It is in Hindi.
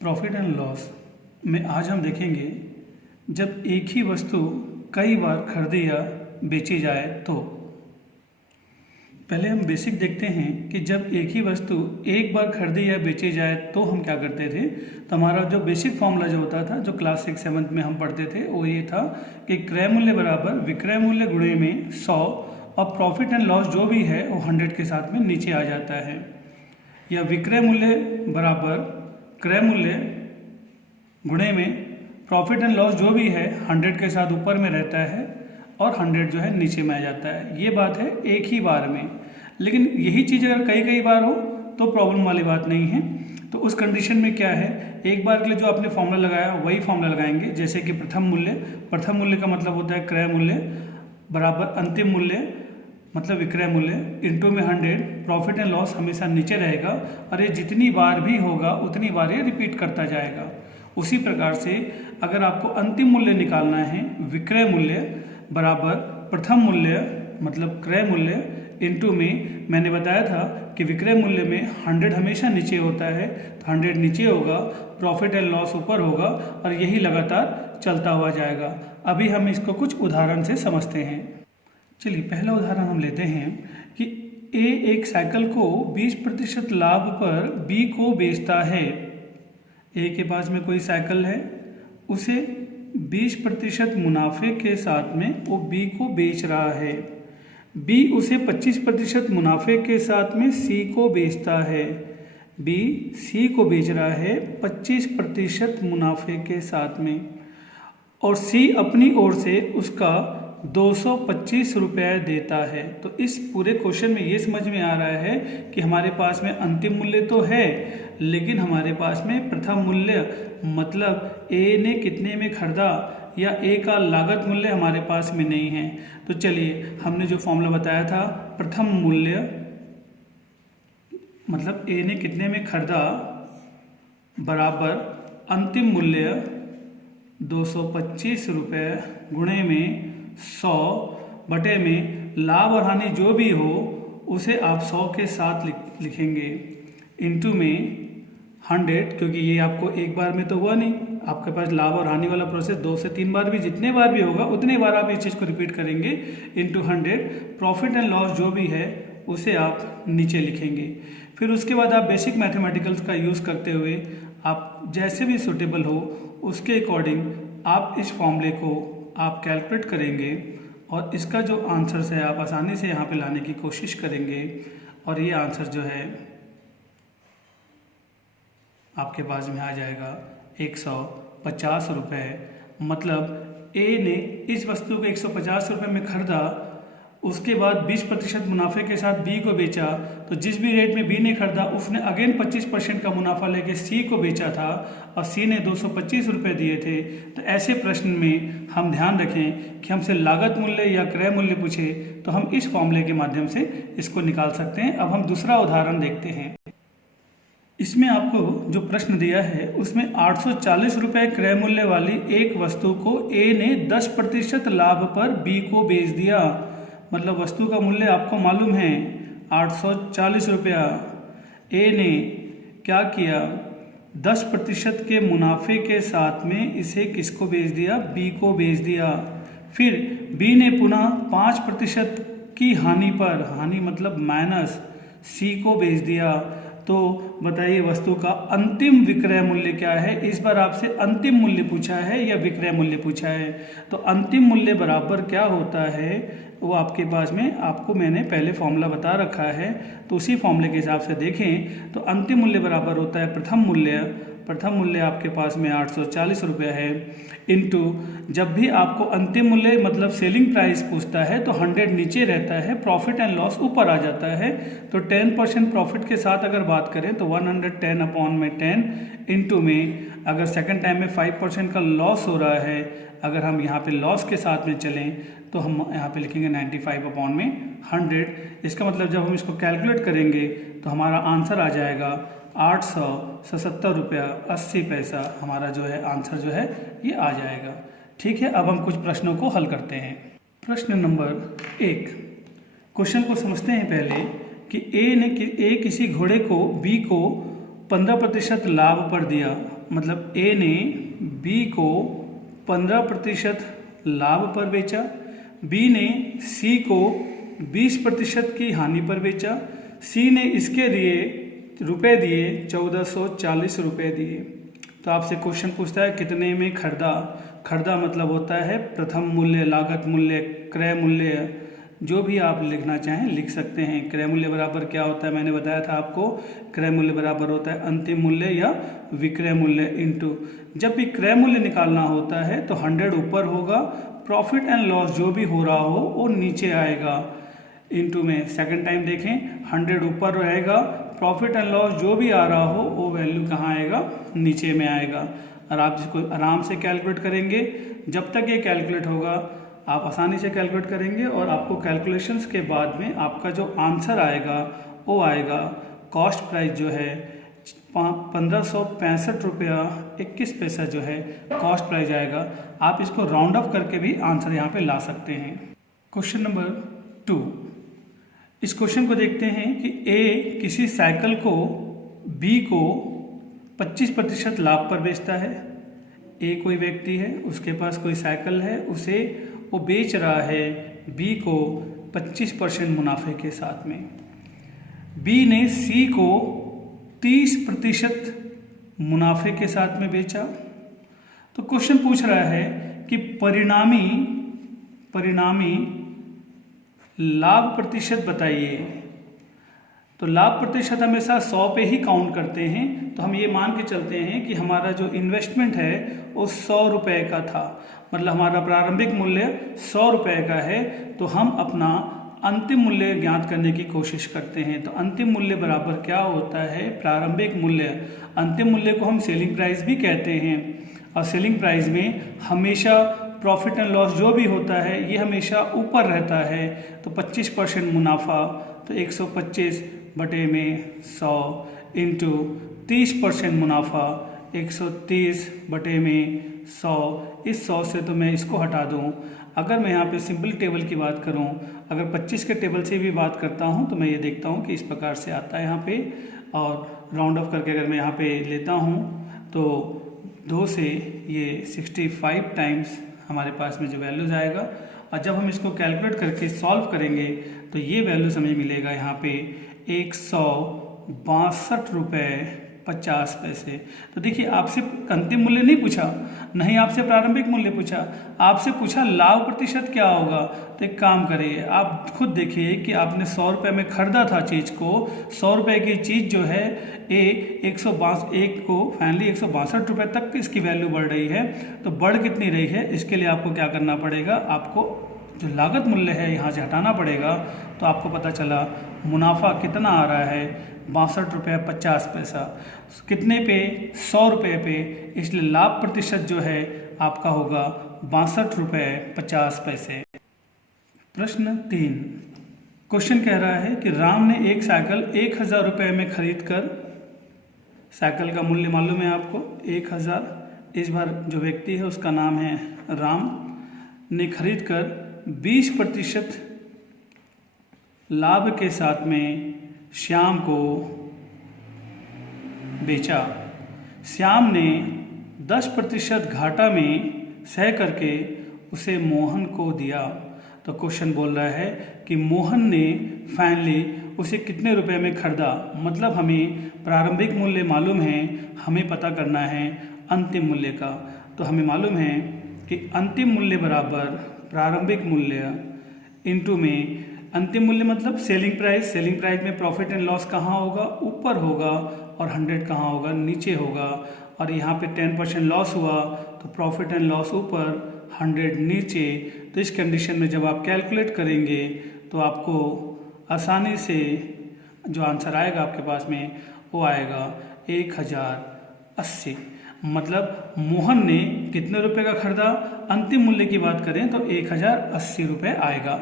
प्रॉफिट एंड लॉस में आज हम देखेंगे जब एक ही वस्तु कई बार खरीदी या बेची जाए तो। पहले हम बेसिक देखते हैं कि जब एक ही वस्तु एक बार खरीदी या बेची जाए तो हम क्या करते थे। तो हमारा जो बेसिक फॉर्मूला जो होता था, जो क्लास 6-7 में हम पढ़ते थे, वो ये था कि क्रय मूल्य बराबर विक्रय मूल्य गुणे में 100 और प्रॉफिट एंड लॉस जो भी है वो 100 के साथ में नीचे आ जाता है। या विक्रय मूल्य बराबर क्रय मूल्य गुणे में प्रॉफिट एंड लॉस जो भी है 100 के साथ ऊपर में रहता है और 100 जो है नीचे में आ जाता है। ये बात है एक ही बार में। लेकिन यही चीज़ अगर कई बार हो तो प्रॉब्लम वाली बात नहीं है। तो उस कंडीशन में क्या है, एक बार के लिए जो आपने फॉर्मूला लगाया वही फॉर्मूला लगाएंगे। जैसे कि प्रथम मूल्य का मतलब होता है क्रय मूल्य बराबर अंतिम मूल्य मतलब विक्रय मूल्य इंटू में 100। प्रॉफिट एंड लॉस हमेशा नीचे रहेगा और ये जितनी बार भी होगा उतनी बार ये रिपीट करता जाएगा। उसी प्रकार से अगर आपको अंतिम मूल्य निकालना है, विक्रय मूल्य बराबर प्रथम मूल्य मतलब क्रय मूल्य इंटू में, मैंने बताया था कि विक्रय मूल्य में 100 हमेशा नीचे होता है, तो 100 नीचे होगा, प्रॉफिट एंड लॉस ऊपर होगा और यही लगातार चलता हुआ जाएगा। अभी हम इसको कुछ उदाहरण से समझते हैं। चलिए पहला उदाहरण हम लेते हैं कि ए एक साइकिल को 20% लाभ पर बी को बेचता है। ए के पास में कोई साइकिल है, उसे 20% मुनाफे के साथ में वो बी को बेच रहा है। बी उसे 25% मुनाफे के साथ में सी को बेचता है। बी सी को बेच रहा है 25% मुनाफे के साथ में और सी अपनी ओर से उसका 225 रुपये देता है। तो इस पूरे क्वेश्चन में ये समझ में आ रहा है कि हमारे पास में अंतिम मूल्य तो है, लेकिन हमारे पास में प्रथम मूल्य मतलब ए ने कितने में खरीदा या ए का लागत मूल्य हमारे पास में नहीं है। तो चलिए हमने जो फॉर्मूला बताया था, प्रथम मूल्य मतलब ए ने कितने में खरीदा बराबर अंतिम मूल्य 225 रुपये गुणे में 100 बटे में लाभ और हानि जो भी हो उसे आप 100 के साथ लिखेंगे इंटू में 100, क्योंकि ये आपको एक बार में तो हुआ नहीं, आपके पास लाभ और हानि वाला प्रोसेस 2 से 3 बार भी, जितने बार भी होगा उतने बार आप इस चीज़ को रिपीट करेंगे इंटू 100। प्रॉफिट एंड लॉस जो भी है उसे आप नीचे लिखेंगे। फिर उसके बाद आप बेसिक मैथमेटिकल्स का यूज़ करते हुए आप जैसे भी सूटेबल हो उसके अकॉर्डिंग आप इस फॉर्मूले को आप कैलकुलेट करेंगे और इसका जो आंसर है आप आसानी से यहाँ पे लाने की कोशिश करेंगे और ये आंसर जो है आपके पास में आ जाएगा 150 रुपये। मतलब ए ने इस वस्तु को 150 रुपये में खरीदा, उसके बाद 20% मुनाफे के साथ बी को बेचा, तो जिस भी रेट में बी ने खरीदा उसने अगेन 25% का मुनाफा लेके सी को बेचा था और सी ने 225 रुपये दिए थे। तो ऐसे प्रश्न में हम ध्यान रखें कि हमसे लागत मूल्य या क्रय मूल्य पूछे तो हम इस फॉर्मूले के माध्यम से इसको निकाल सकते हैं। अब हम दूसरा उदाहरण देखते हैं। इसमें आपको जो प्रश्न दिया है उसमें 840 रुपये क्रय मूल्य वाली एक वस्तु को ए ने 10% लाभ पर बी को बेच दिया। मतलब वस्तु का मूल्य आपको मालूम है 840 रुपया। ए ने क्या किया, 10% के मुनाफे के साथ में इसे किसको बेच दिया, बी को बेच दिया। फिर बी ने पुनः 5% की हानि पर, हानि मतलब माइनस, सी को बेच दिया। तो बताइए वस्तु का अंतिम विक्रय मूल्य क्या है। इस बार आपसे अंतिम मूल्य पूछा है या विक्रय मूल्य पूछा है। तो अंतिम मूल्य बराबर क्या होता है वो आपके पास में, आपको मैंने पहले फॉर्मूला बता रखा है, तो उसी फॉर्मूले के हिसाब से देखें तो अंतिम मूल्य बराबर होता है प्रथम मूल्य। प्रथम मूल्य आपके पास में 840 रुपये है इंटू, जब भी आपको अंतिम मूल्य मतलब सेलिंग प्राइस पूछता है तो 100 नीचे रहता है, प्रॉफिट एंड लॉस ऊपर आ जाता है। तो 10% प्रॉफिट के साथ अगर बात करें तो 110 अपॉन में 10 इंटू में, अगर सेकंड टाइम में 5% का लॉस हो रहा है, अगर हम यहाँ पे लॉस के साथ में चलें तो हम यहाँ पे लिखेंगे 95 अपॉन में 100। इसका मतलब जब हम इसको कैलकुलेट करेंगे तो हमारा आंसर आ जाएगा 877 रुपया 80 पैसा। हमारा जो है आंसर जो है ये आ जाएगा। ठीक है, अब हम कुछ प्रश्नों को हल करते हैं। प्रश्न नंबर 1, क्वेश्चन को समझते हैं पहले कि ए किसी घोड़े को बी को 15% लाभ पर दिया, मतलब ए ने बी को 15% लाभ पर बेचा, बी ने सी को 20% की हानि पर बेचा, सी ने इसके लिए रुपए दिए 1440 रुपए दिए। तो आपसे क्वेश्चन पूछता है कितने में खरीदा। खरीदा मतलब होता है प्रथम मूल्य, लागत मूल्य, क्रय मूल्य, जो भी आप लिखना चाहें लिख सकते हैं। क्रय मूल्य बराबर क्या होता है, मैंने बताया था आपको। क्रय मूल्य बराबर होता है अंतिम मूल्य या विक्रय मूल्य इंटू, जब भी क्रय मूल्य निकालना होता है तो 100 ऊपर होगा, प्रॉफिट एंड लॉस जो भी हो रहा हो वो नीचे आएगा, इंटू में सेकंड टाइम देखें 100 ऊपर रहेगा, प्रॉफिट एंड लॉस जो भी आ रहा हो वो वैल्यू कहाँ आएगा, नीचे में आएगा। और आप इसको आराम से कैलकुलेट करेंगे, जब तक ये कैलकुलेट होगा आप आसानी से कैलकुलेट करेंगे और आपको कैलकुलेशंस के बाद में आपका जो आंसर आएगा वो आएगा कॉस्ट प्राइस जो है 1565 रुपया 21 पैसा जो है कॉस्ट प्राइस आएगा। आप इसको राउंड ऑफ करके भी आंसर यहाँ पे ला सकते हैं। क्वेश्चन नंबर 2, इस क्वेश्चन को देखते हैं कि ए किसी साइकिल को बी को 25% लाभ पर बेचता है। ए कोई व्यक्ति है, उसके पास कोई साइकिल है, उसे वो बेच रहा है बी को 25% मुनाफे के साथ में। बी ने सी को 30% मुनाफे के साथ में बेचा। तो क्वेश्चन पूछ रहा है कि परिणामी लाभ प्रतिशत बताइए। तो लाभ प्रतिशत हमेशा 100 पे ही काउंट करते हैं, तो हम ये मान के चलते हैं कि हमारा जो इन्वेस्टमेंट है वो 100 रुपये का था, मतलब हमारा प्रारंभिक मूल्य 100 रुपये का है। तो हम अपना अंतिम मूल्य ज्ञात करने की कोशिश करते हैं। तो अंतिम मूल्य बराबर क्या होता है, प्रारंभिक मूल्य। अंतिम मूल्य को हम सेलिंग प्राइस भी कहते हैं, और सेलिंग प्राइस में हमेशा प्रॉफिट एंड लॉस जो भी होता है ये हमेशा ऊपर रहता है। तो 25% मुनाफा, तो 125 बटे में 100 इंटू 30% मुनाफा 130 बटे में 100। इस 100 से तो मैं इसको हटा दूँ। अगर मैं यहाँ पे सिंपल टेबल की बात करूँ, अगर 25 के टेबल से भी बात करता हूँ तो मैं ये देखता हूँ कि इस प्रकार से आता है यहाँ पे, और राउंड ऑफ करके अगर मैं यहाँ पे लेता हूँ तो 2 से ये 65 टाइम्स हमारे पास में जो वैल्यूज आएगा। और जब हम इसको कैलकुलेट करके सॉल्व करेंगे तो ये वैल्यूज हमें मिलेगा यहाँ पे 162 रुपये 50 पैसे। तो देखिए आपसे अंतिम मूल्य नहीं पूछा, नहीं आपसे प्रारंभिक मूल्य पूछा, आपसे पूछा लाभ प्रतिशत क्या होगा। तो एक काम करिए, आप खुद देखिए कि आपने 100 रुपये में खरीदा था चीज़ को, 100 रुपये की चीज़ जो है एक को फाइनली 162 रुपये तक इसकी वैल्यू बढ़ रही है। तो बढ़ कितनी रही है, इसके लिए आपको क्या करना पड़ेगा, आपको जो लागत मूल्य है यहाँ से हटाना पड़ेगा। तो आपको पता चला मुनाफा कितना आ रहा है, 62 रुपये 50 पैसा। कितने पे, 100 रुपये पे, इसलिए लाभ प्रतिशत जो है आपका होगा 62 रुपये 50 पैसे। प्रश्न 3, क्वेश्चन कह रहा है कि राम ने एक साइकिल 1000 रुपये में खरीद कर, साइकिल का मूल्य मालूम है आपको 1000, इस बार जो व्यक्ति है उसका नाम है राम, ने खरीद कर 20% लाभ के साथ में श्याम को बेचा। श्याम ने 10% घाटा में सह करके उसे मोहन को दिया। तो क्वेश्चन बोल रहा है कि मोहन ने फाइनली उसे कितने रुपए में खरीदा, मतलब हमें प्रारंभिक मूल्य मालूम है, हमें पता करना है अंतिम मूल्य का। तो हमें मालूम है कि अंतिम मूल्य बराबर प्रारंभिक मूल्य इंटू में अंतिम मूल्य मतलब सेलिंग प्राइस। सेलिंग प्राइस में प्रॉफिट एंड लॉस कहाँ होगा, ऊपर होगा, और 100 कहाँ होगा, नीचे होगा। और यहाँ पे 10% लॉस हुआ तो प्रॉफिट एंड लॉस ऊपर, 100 नीचे। तो इस कंडीशन में जब आप कैलकुलेट करेंगे तो आपको आसानी से जो आंसर आएगा आपके पास में वो आएगा 1080। मतलब मोहन ने कितने रुपए का खरीदा, अंतिम मूल्य की बात करें तो 1080 रुपये आएगा।